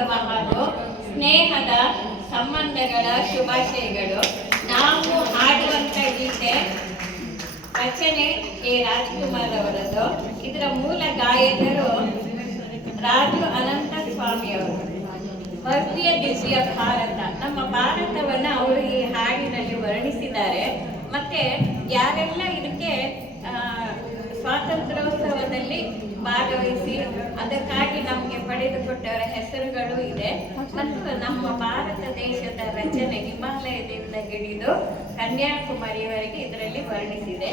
ರಾಜ್ಯೋತ್ಸವ ಹಾಗೂ ಸ್ನೇಹದ ಸಂಬಂಧಗಳ ಶುಭಾಶಯಗಳು. ನಾವು ಹಾಡುವಂಥ ಗೀತೆ ರಚನೆ ಎ ರಾಜ್ಕುಮಾರ್ ಅವರದ್ದು. ಇದರ ಮೂಲ ಗಾಯಕರು ರಾಜು ಅನಂತ ಸ್ವಾಮಿ ಅವರು. ಭವ್ಯ ದಿವ್ಯ ಭಾರತ, ನಮ್ಮ ಭಾರತವನ್ನು ಅವರು ಈ ಹಾಡಿನಲ್ಲಿ ವರ್ಣಿಸಿದ್ದಾರೆ. ಮತ್ತೆ ಯಾರೆಲ್ಲ ಇದಕ್ಕೆ ಸ್ವಾತಂತ್ರ್ಯೋತ್ಸವದಲ್ಲಿ ಭಾಗವಹಿಸಿ ಅದಕ್ಕಾಗಿ ನಮಗೆ ಪಡೆದುಕೊಟ್ಟವರ ಹೆಸರುಗಳು ಇದೆ. ಮತ್ತು ನಮ್ಮ ಭಾರತ ದೇಶದ ರಚನೆ ಹಿಮಾಲಯದಿಂದ ಹಿಡಿದು ಕನ್ಯಾಕುಮಾರಿಯವರೆಗೆ ಇದರಲ್ಲಿ ವರ್ಣಿಸಿದೆ.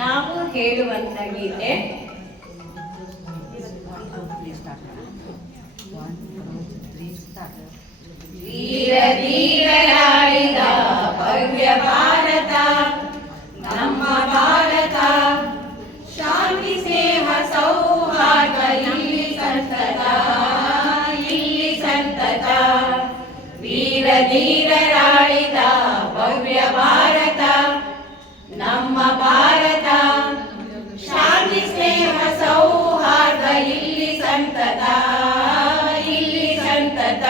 ನಾವು ಹೇಳುವಂತ ಗೀತೆ ಧೀರ ಧೀರರಾಳಿದ ಭವ್ಯ ಭಾರತ ನಮ್ಮ ಭಾರತ, ಶಾಂತಿ ಸ್ನೇಹ ಸೌಹಾರ್ದ ಇಲ್ಲಿ ಸಂತತ, ಇಲ್ಲಿ ಸಂತತ. ವೀರ ಧೀರರಾಳಿದ ಭವ್ಯ ಭಾರತ ನಮ್ಮ ಭಾರತ, ಶಾಂತಿ ಸ್ನೇಹ ಸೌಹಾರ್ದ ಇಲ್ಲಿ ಸಂತತ, ಇಲ್ಲಿ ಸಂತತ.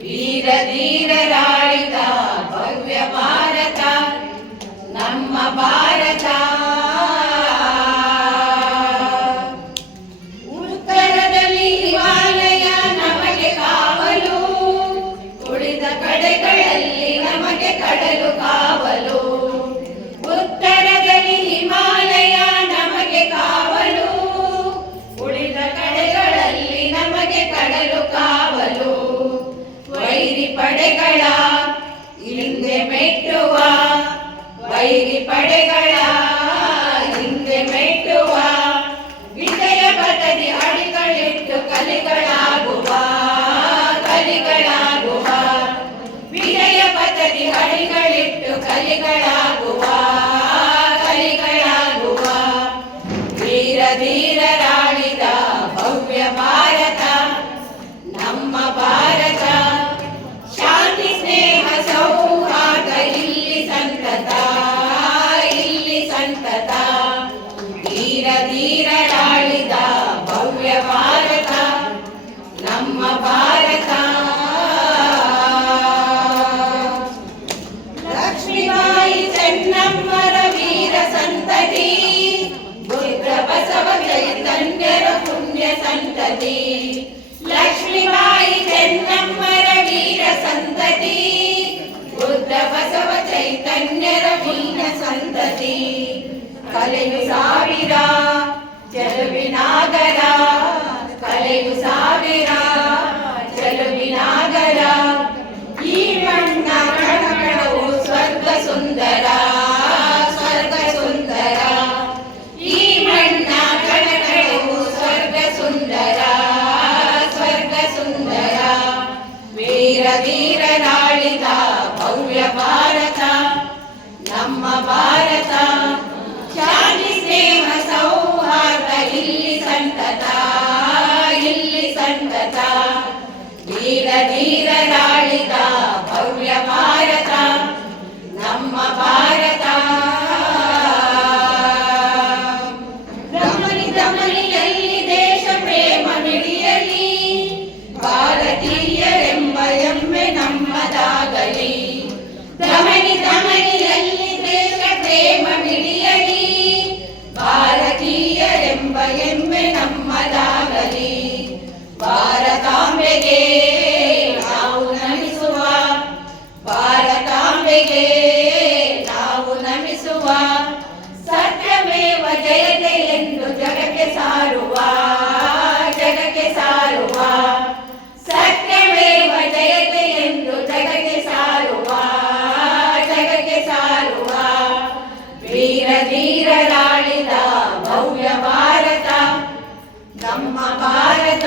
ವೀರ ಧೀರರಾಳಿದ ಭವ್ಯ ಭಾರತ ನಮ್ಮ ಭಾರತ. ಉತ್ತರದಲ್ಲಿ ಹಿಮಾಲಯ ನಮಗೆ ಕಾವಲು, ಉಳಿದ ಕಡೆಗಳಲ್ಲಿ ನಮಗೆ ಕಡಲು ಕಾವಲು. ಉತ್ತರದಲ್ಲಿ ಹಿಮಾಲಯ ನಮಗೆ ಕಾವಲು, ಉಳಿದ ಕಡೆಗಳಲ್ಲಿ ನಮಗೆ ಕಡಲು ಕಾವಲು. ವೈರಿ ಪಡೆಗಳ ಹಿಂದೆ ಮೆಟ್ಟುವ, ವೈರಿ ಪಡೆಗಳ ಹಿಂದೆ ಮೆಟ್ಟುವ, ವಿಜಯ ಪಥದಿ ಅಡಿಗಳಿಟ್ಟು ಕಲಿಗಳಾಗುವ, ಕಲಿಗಳಾಗುವ. ವಿಜಯ ಪಥದಿ ಅಡಿಗಳಿಟ್ಟು ಕಲಿಗಳಾಗುವ, ಕಲಿಗಳಾಗುವ. ವೀರ ಧೀರರಾಳಿದ ಭವ್ಯ ಭಾರತ ನಮ್ಮ ಭಾರತ, ಶಾಂತಿ ಸ್ನೇಹ ಸೌಹಾರ್ದ ಇಲ್ಲಿ ಸಂತತ, ಇಲ್ಲಿ ಸಂತತ. ಧೀರ ಧೀರರಾಳಿದ ಭವ್ಯ ಭಾರತ ನಮ್ಮ ಭಾರತ. ಲಕ್ಷ್ಮೀಬಾಯಿ ಚೆನ್ನಮ್ಮರ ವೀರ ಸಂತತಿ, ಬುದ್ಧ ಬಸವ ಚೈತನ್ಯರ ಪುಣ್ಯ ಸಂತತಿ. ಲಕ್ಷ್ಮೀಬಾಯಿ ಚೆನ್ನಮ್ಮರ ವೀರ ಸಂತತಿ, ಬುದ್ಧ ಬಸವ ಚೈತನ್ಯರ ಪುಣ್ಯ ಸಂತತಿ. ಕಲೆಯು ಸಾವಿರ ಚೆಲುವಿನಾಗರ, ಕಲೆಯು ಸಾವಿರ ಚೆಲುವಿನಾಗರ. ಈ ಮಣ್ಣ ಕಣಕಣವು ಸ್ವರ್ಗ ಸುಂದರ, ಸ್ವರ್ಗ ಸುಂದರ. ಈ ಮಣ್ಣ ಕಣಕಣವು ಸ್ವರ್ಗ ಸುಂದರ, ಸ್ವರ್ಗ ಸುಂದರ. ವೀರ ಧೀರರಾಳಿದ ಭವ್ಯ ಭಾರತ ನಮ್ಮ ಭಾರತ, ಶಾಂತಿ ಸ್ನೇಹ ಸೌಹಾರ್ದ ಇಲ್ಲಿ ಸಂತತ, ಇಲ್ಲಿ ಸಂತತ. ವೀರ ಧೀರರಾಳಿದ ಭವ್ಯ ಭಾರತ ನಮ್ಮ ಭಾರತ. ಧಮನಿ ಧಮನಿಯಲ್ಲಿ ದೇಶ ಪ್ರೇಮ ಮಿಡಿಯಲಿ, ಭಾರತೀಯರೆಂಬ ಹೆಮ್ಮೆ ನಮ್ಮದಾಗಲಿ. ಧಮನಿ ಧಮನಿಯಲ್ಲಿ ದೇಶ ಪ್ರೇಮ ಮಿಡಿಯಲಿ, ಭಾರತೀಯರೆಂಬ ಹೆಮ್ಮೆ ನಮ್ಮದಾಗಲಿ. ಭಾರತಾಂಬೆಗೆ ನಾವು ನಮಿಸುವ, ಭಾರತಾಂಬೆಗೆ ನಾವು ನಮಿಸುವ. ಸತ್ಯಮೇವ ಜಯತೆ ಎಂದು ಜಗಕ್ಕೆ ಸಾರುವ, ಜಗಕ್ಕೆ ಸಾರುವ. ಸತ್ಯಮೇವ ಜಯತೆ ಎಂದು ಜಗಕ್ಕೆ ಸಾರುವ, ಜಗಕ್ಕೆ ಸಾರುವ. ವೀರ ಧೀರರಾಳಿದ ಭವ್ಯ ಭಾರತ ನಮ್ಮ ಭಾರತ,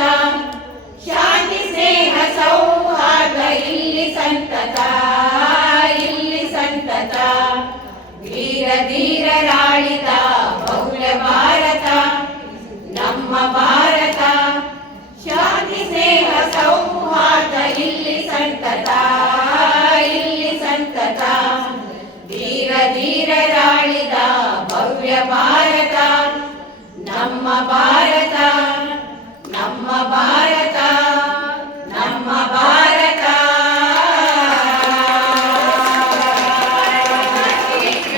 ಶಾಂತಿ ಸ್ನೇಹ ಸೌಹಾರ್ದ ಇಲ್ಲಿ ಸಂತತ, ಇಲ್ಲಿ ಸಂತತ. ವೀರ ಧೀರರಾಳಿದ ಭವ್ಯ ಭಾರತ ನಮ್ಮ ಭಾರತ, ಶಾಂತಿ ಸ್ನೇಹ ಸೌಹಾರ್ದ ಇಲ್ಲಿ ಸಂತತ, ಇಲ್ಲಿ ಸಂತತ. ಧೀರ ಧೀರರಾಳಿದ ಭವ್ಯ ಭಾರತ ನಮ್ಮ ಭಾರತ.